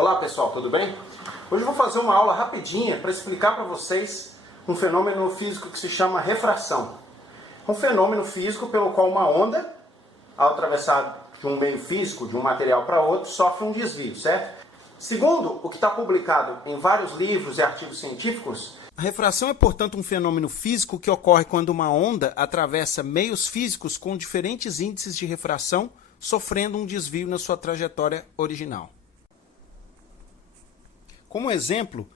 Olá pessoal, tudo bem? Hoje eu vou fazer uma aula rapidinha para explicar para vocês um fenômeno físico que se chama refração. É um fenômeno físico pelo qual uma onda, ao atravessar de um meio físico, de um material para outro, sofre um desvio, certo? Segundo o que está publicado em vários livros e artigos científicos, a refração é, portanto, um fenômeno físico que ocorre quando uma onda atravessa meios físicos com diferentes índices de refração, sofrendo um desvio na sua trajetória original. Como exemplo,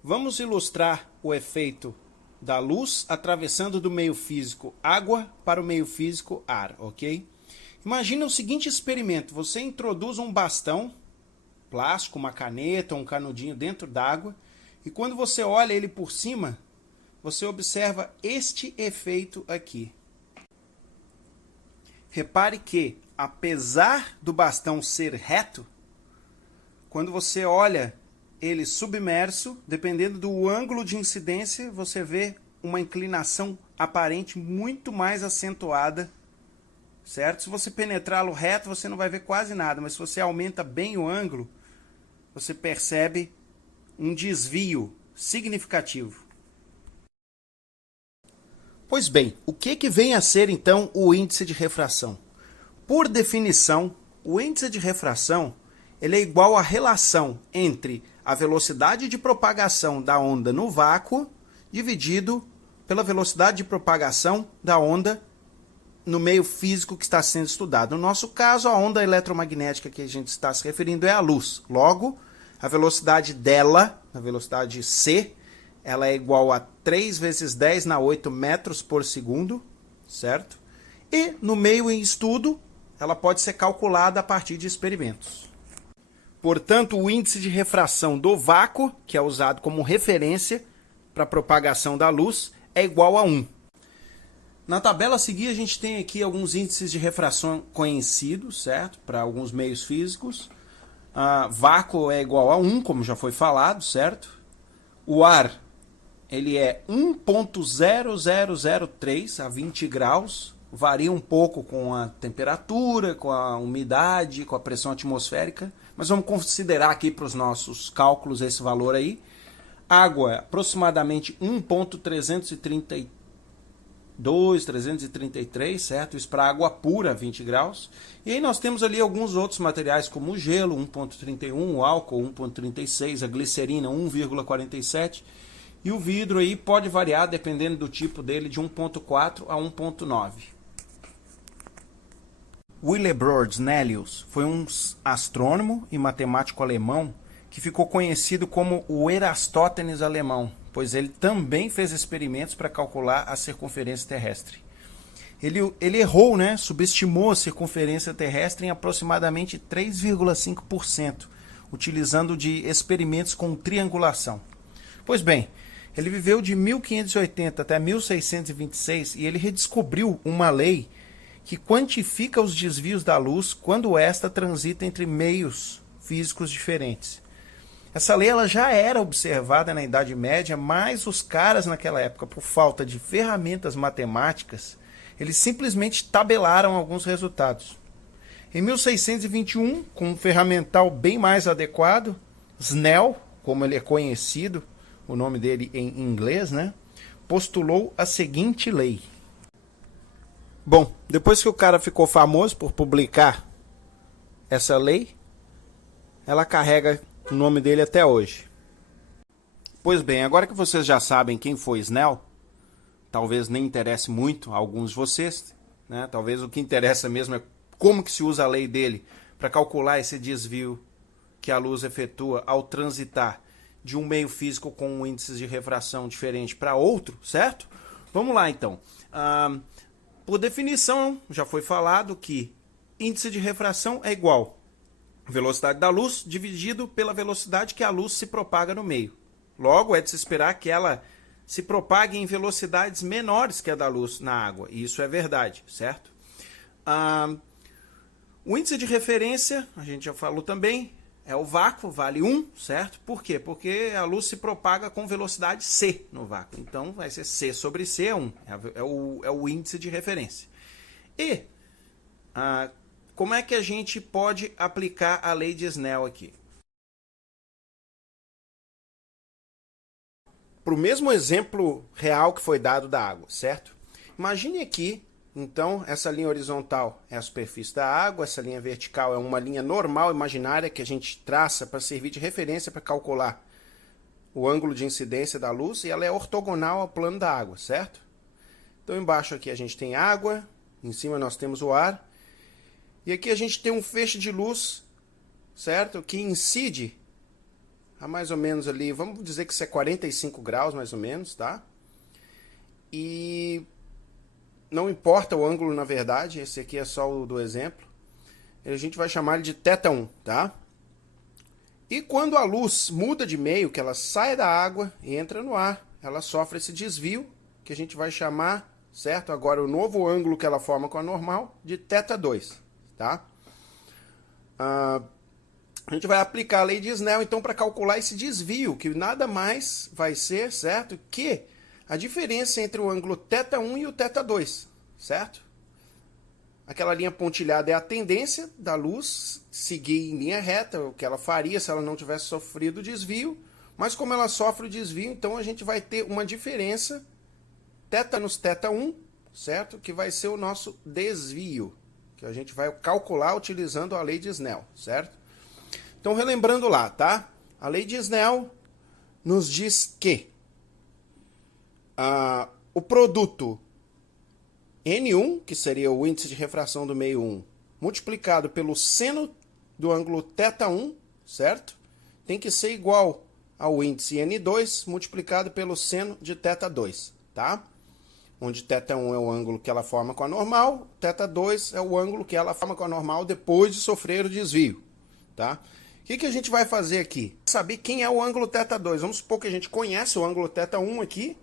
vamos ilustrar o efeito da luz atravessando do meio físico água para o meio físico ar, ok? Imagina o seguinte experimento: você introduz um bastão plástico, uma caneta, um canudinho dentro d'água, e quando você olha ele por cima, você observa este efeito aqui. Repare que, apesar do bastão ser reto, quando você olha ele submerso, dependendo do ângulo de incidência, você vê uma inclinação aparente muito mais acentuada, certo? Se você penetrá-lo reto, você não vai ver quase nada, mas se você aumenta bem o ângulo, você percebe um desvio significativo. Pois bem, o que vem a ser então o índice de refração? Por definição, o índice de refração ele é igual à relação entre a velocidade de propagação da onda no vácuo dividido pela velocidade de propagação da onda no meio físico que está sendo estudado. No nosso caso, a onda eletromagnética que a gente está se referindo é a luz. Logo, a velocidade dela, a velocidade c, ela é igual a 3 vezes 10 na 8 metros por segundo, certo? E no meio em estudo, ela pode ser calculada a partir de experimentos. Portanto, o índice de refração do vácuo, que é usado como referência para a propagação da luz, é igual a 1. Na tabela a seguir, a gente tem aqui alguns índices de refração conhecidos, certo? Para alguns meios físicos. Vácuo é igual a 1, como já foi falado, certo? O ar, ele é 1.0003 a 20 graus. Varia um pouco com a temperatura, com a umidade, com a pressão atmosférica. Mas vamos considerar aqui para os nossos cálculos esse valor aí. Água, aproximadamente 1.332, 333, certo? Isso para água pura, 20 graus. E aí nós temos ali alguns outros materiais, como o gelo, 1.31, o álcool, 1.36, a glicerina, 1,47. E o vidro aí pode variar, dependendo do tipo dele, de 1.4 a 1.9. Willebrord Snellius foi um astrônomo e matemático alemão que ficou conhecido como o Erastótenes alemão, pois ele também fez experimentos para calcular a circunferência terrestre. Ele errou, né? Subestimou a circunferência terrestre em aproximadamente 3,5%, utilizando de experimentos com triangulação. Pois bem, ele viveu de 1580 até 1626 e ele redescobriu uma lei que quantifica os desvios da luz quando esta transita entre meios físicos diferentes. Essa lei ela já era observada na Idade Média, mas os caras naquela época, por falta de ferramentas matemáticas, eles simplesmente tabelaram alguns resultados. Em 1621, com um ferramental bem mais adequado, Snell, como ele é conhecido, o nome dele em inglês, né, postulou a seguinte lei. Bom, depois que o cara ficou famoso por publicar essa lei, ela carrega o nome dele até hoje. Pois bem, agora que vocês já sabem quem foi Snell, talvez nem interesse muito a alguns de vocês, né? Talvez o que interessa mesmo é como que se usa a lei dele para calcular esse desvio que a luz efetua ao transitar de um meio físico com um índice de refração diferente para outro, certo? Vamos lá então. Por definição, já foi falado que índice de refração é igual a velocidade da luz dividido pela velocidade que a luz se propaga no meio. Logo, é de se esperar que ela se propague em velocidades menores que a da luz na água. E isso é verdade, certo? O índice de referência, a gente já falou também, é o vácuo, vale 1, certo? Por quê? Porque a luz se propaga com velocidade c no vácuo. Então, vai ser c sobre c é 1. É o índice de referência. E como é que a gente pode aplicar a lei de Snell aqui? para o mesmo exemplo real que foi dado da água, certo? Imagine aqui, então, essa linha horizontal é a superfície da água, essa linha vertical é uma linha normal, imaginária, que a gente traça para servir de referência para calcular o ângulo de incidência da luz, e ela é ortogonal ao plano da água, certo? Então, embaixo aqui a gente tem água, em cima nós temos o ar, e aqui a gente tem um feixe de luz, certo? Que incide a mais ou menos ali, vamos dizer que isso é 45 graus mais ou menos, tá? E não importa o ângulo na verdade, esse aqui é só o do exemplo. A gente vai chamar ele de θ1, tá? E quando a luz muda de meio, que ela sai da água e entra no ar, ela sofre esse desvio, que a gente vai chamar, certo? Agora o novo ângulo que ela forma com a normal, de θ2, tá? A gente vai aplicar a lei de Snell, então, para calcular esse desvio, que nada mais vai ser, certo? Que a diferença entre o ângulo θ1 e o θ2, certo? Aquela linha pontilhada é a tendência da luz seguir em linha reta, o que ela faria se ela não tivesse sofrido desvio, mas como ela sofre o desvio, então a gente vai ter uma diferença, θ nos θ1, certo? Que vai ser o nosso desvio, que a gente vai calcular utilizando a lei de Snell, certo? Então, relembrando lá, tá? A lei de Snell nos diz que o produto N1, que seria o índice de refração do meio 1, multiplicado pelo seno do ângulo θ1, certo? Tem que ser igual ao índice N2 multiplicado pelo seno de θ2, tá? Onde θ1 é o ângulo que ela forma com a normal, θ2 é o ângulo que ela forma com a normal depois de sofrer o desvio, tá? O que a gente vai fazer aqui? Saber quem é o ângulo θ2. Vamos supor que a gente conhece o ângulo θ1 aqui,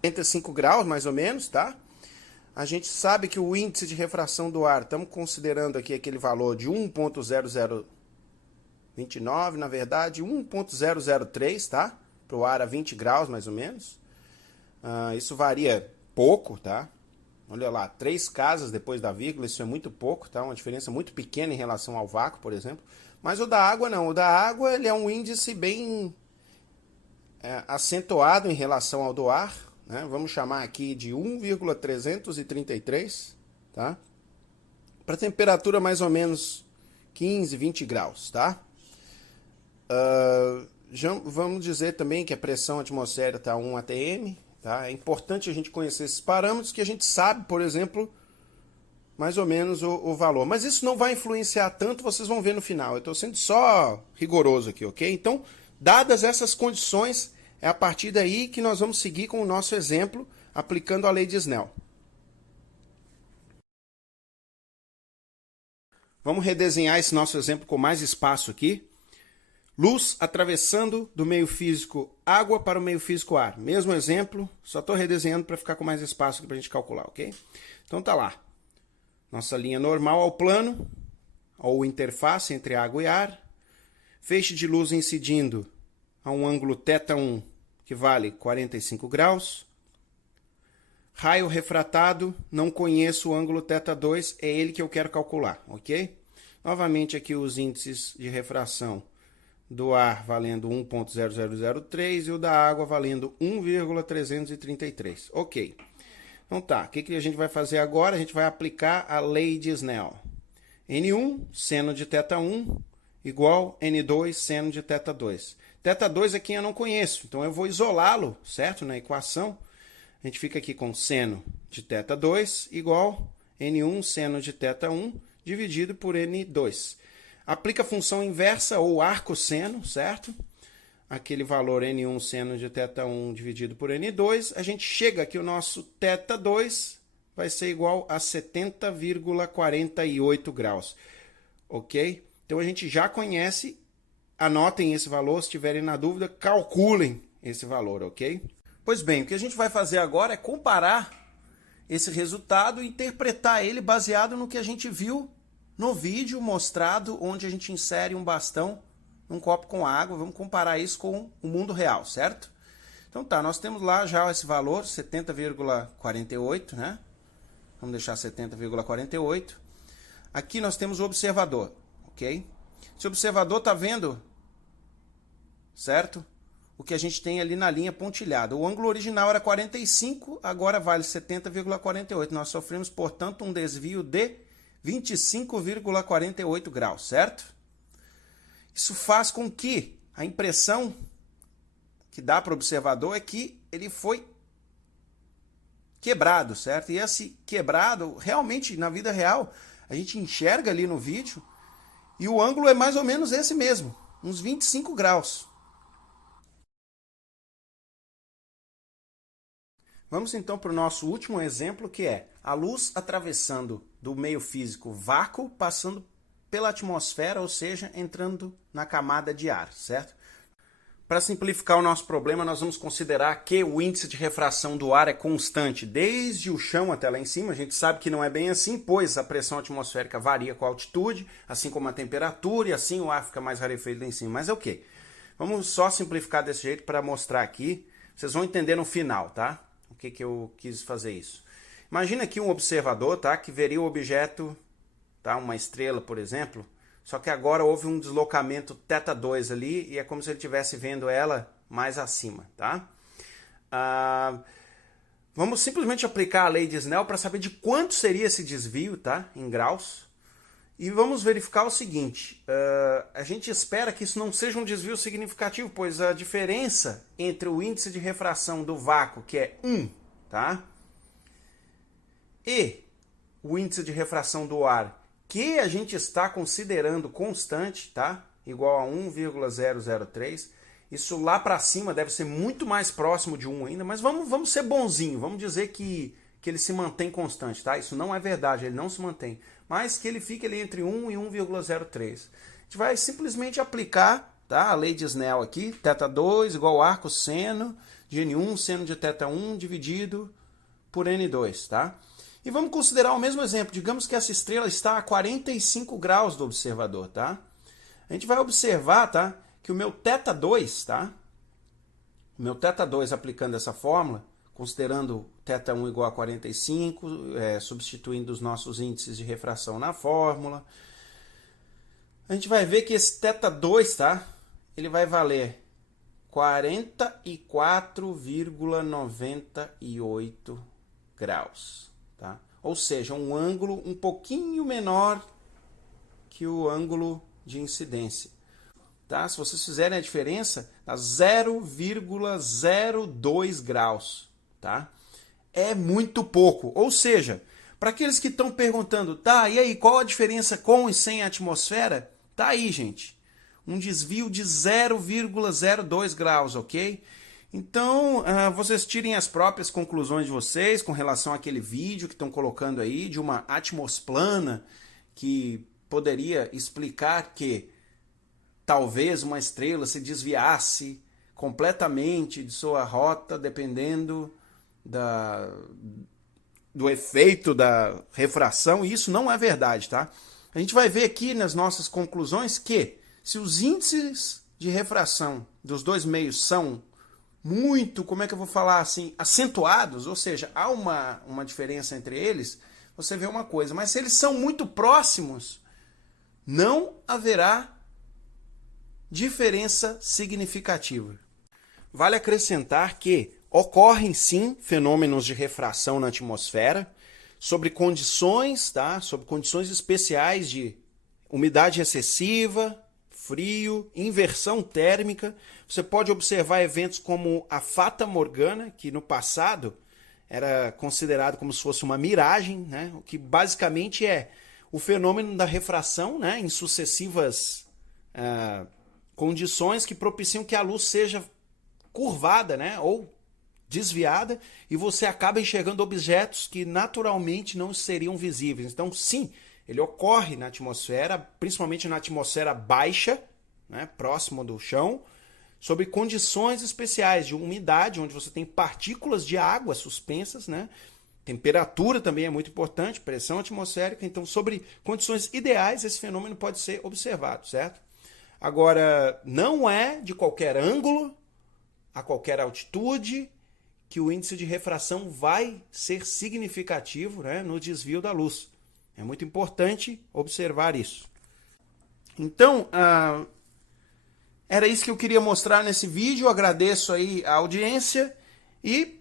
45 graus mais ou menos, tá? A gente sabe que o índice de refração do ar, estamos considerando aqui aquele valor de 1.0029, na verdade 1.003, tá? Para o ar a 20 graus mais ou menos. Isso varia pouco, tá? Olha lá, 3 casas depois da vírgula, isso é muito pouco, tá? Uma diferença muito pequena em relação ao vácuo, por exemplo. Mas o da água não, o da água ele é um índice bem acentuado em relação ao do ar, né? Vamos chamar aqui de 1,333, tá? Para temperatura mais ou menos 15, 20 graus, tá? Vamos dizer também que a pressão atmosférica está 1 atm, tá? É importante a gente conhecer esses parâmetros que a gente sabe, por exemplo, mais ou menos o valor. Mas isso não vai influenciar tanto, vocês vão ver no final. Eu estou sendo só rigoroso aqui, ok? Então, dadas essas condições, é a partir daí que nós vamos seguir com o nosso exemplo, aplicando a lei de Snell. Vamos redesenhar esse nosso exemplo com mais espaço aqui. Luz atravessando do meio físico água para o meio físico ar. Mesmo exemplo, só estou redesenhando para ficar com mais espaço aqui para a gente calcular, ok? Então tá lá. Nossa linha normal ao plano, ou interface entre água e ar. Feixe de luz incidindo a um ângulo θ1 que vale 45 graus. Raio refratado, não conheço o ângulo θ2, é ele que eu quero calcular, ok? Novamente aqui os índices de refração do ar valendo 1.0003 e o da água valendo 1,333. Ok. Então tá, o que a gente vai fazer agora? A gente vai aplicar a lei de Snell. N1, seno de θ1, igual N2, seno de θ2. θ2 é quem eu não conheço, então eu vou isolá-lo, certo? Na equação, a gente fica aqui com seno de θ2 igual N1, seno de θ1, dividido por N2. Aplica a função inversa ou arcosseno, certo? Aquele valor N1 seno de θ1 dividido por N2, a gente chega que o nosso θ2 vai ser igual a 70,48 graus, ok? Então a gente já conhece, anotem esse valor, se tiverem na dúvida, calculem esse valor, ok? Pois bem, o que a gente vai fazer agora é comparar esse resultado e interpretar ele baseado no que a gente viu no vídeo mostrado, onde a gente insere um bastão num copo com água. Vamos comparar isso com o mundo real, certo? Então tá, nós temos lá já esse valor, 70,48, né? Vamos deixar 70,48. Aqui nós temos o observador, ok? Esse observador está vendo, certo? o que a gente tem ali na linha pontilhada. O ângulo original era 45, agora vale 70,48. Nós sofremos, portanto, um desvio de 25,48 graus, certo? Isso faz com que a impressão que dá para o observador é que ele foi quebrado, certo? E esse quebrado, realmente, na vida real, a gente enxerga ali no vídeo e o ângulo é mais ou menos esse mesmo, uns 25 graus. Vamos então para o nosso último exemplo, que é a luz atravessando do meio físico vácuo, passando pela atmosfera, ou seja, entrando na camada de ar, certo? Para simplificar o nosso problema, nós vamos considerar que o índice de refração do ar é constante desde o chão até lá em cima. A gente sabe que não é bem assim, pois a pressão atmosférica varia com a altitude, assim como a temperatura, e assim o ar fica mais rarefeito lá em cima. Mas é o quê? Vamos só simplificar desse jeito para mostrar aqui. Vocês vão entender no final, tá? O que eu quis fazer isso. Imagina aqui um observador, tá? Que veria o objeto, tá? Uma estrela, por exemplo. Só que agora houve um deslocamento θ2 ali e é como se ele estivesse vendo ela mais acima, tá? Vamos simplesmente aplicar a lei de Snell para saber de quanto seria esse desvio, tá? Em graus. E vamos verificar o seguinte, a gente espera que isso não seja um desvio significativo, pois a diferença entre o índice de refração do vácuo, que é 1, tá? E o índice de refração do ar, que a gente está considerando constante, tá? Igual a 1,003. Isso lá para cima deve ser muito mais próximo de 1 ainda, mas vamos ser bonzinho, vamos dizer que ele se mantém constante, tá? Isso não é verdade, ele não se mantém, mas que ele fica ali entre 1 e 1,03. A gente vai simplesmente aplicar, tá? A lei de Snell aqui, θ2 igual a cosseno de N1, seno de θ1 dividido por N2, tá? E vamos considerar o mesmo exemplo. Digamos que essa estrela está a 45 graus do observador, tá? A gente vai observar, tá? Que o meu θ2, tá? O meu θ2 aplicando essa fórmula, considerando θ1 igual a 45, substituindo os nossos índices de refração na fórmula, a gente vai ver que esse θ2, tá? Ele vai valer 44,98 graus, tá? Ou seja, um ângulo um pouquinho menor que o ângulo de incidência. Tá? Se vocês fizerem a diferença, dá 0,02 graus. Tá? É muito pouco. Ou seja, para aqueles que estão perguntando, tá, e aí, qual a diferença com e sem a atmosfera? Tá aí, gente. Um desvio de 0,02 graus, ok? Então, vocês tirem as próprias conclusões de vocês com relação àquele vídeo que estão colocando aí, de uma atmosplana, que poderia explicar que talvez uma estrela se desviasse completamente de sua rota, dependendo do efeito da refração, e isso não é verdade, tá? A gente vai ver aqui nas nossas conclusões que, se os índices de refração dos dois meios são muito, como é que eu vou falar assim, acentuados, ou seja, há uma diferença entre eles, você vê uma coisa, mas se eles são muito próximos, não haverá diferença significativa. Vale acrescentar que ocorrem sim fenômenos de refração na atmosfera, sobre condições, tá? Sobre condições especiais de umidade excessiva, frio, inversão térmica. Você pode observar eventos como a Fata Morgana, que no passado era considerado como se fosse uma miragem, né? O que basicamente é o fenômeno da refração, né? Em sucessivas condições que propiciam que a luz seja curvada, né? Ou desviada, e você acaba enxergando objetos que naturalmente não seriam visíveis. Então, sim, ele ocorre na atmosfera, principalmente na atmosfera baixa, né, próximo do chão, sob condições especiais de umidade, onde você tem partículas de água suspensas, né? Temperatura também é muito importante, pressão atmosférica. Então, sobre condições ideais, esse fenômeno pode ser observado, certo? Agora, não é de qualquer ângulo, a qualquer altitude, que o índice de refração vai ser significativo, né, no desvio da luz. É muito importante observar isso. Então, Era isso que eu queria mostrar nesse vídeo. Eu agradeço aí a audiência e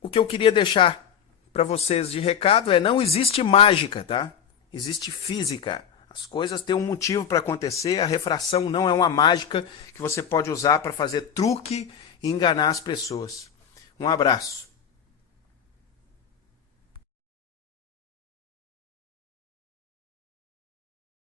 o que eu queria deixar para vocês de recado é: não existe mágica, tá? Existe física. As coisas têm um motivo para acontecer. A refração não é uma mágica que você pode usar para fazer truque e enganar as pessoas. Um abraço.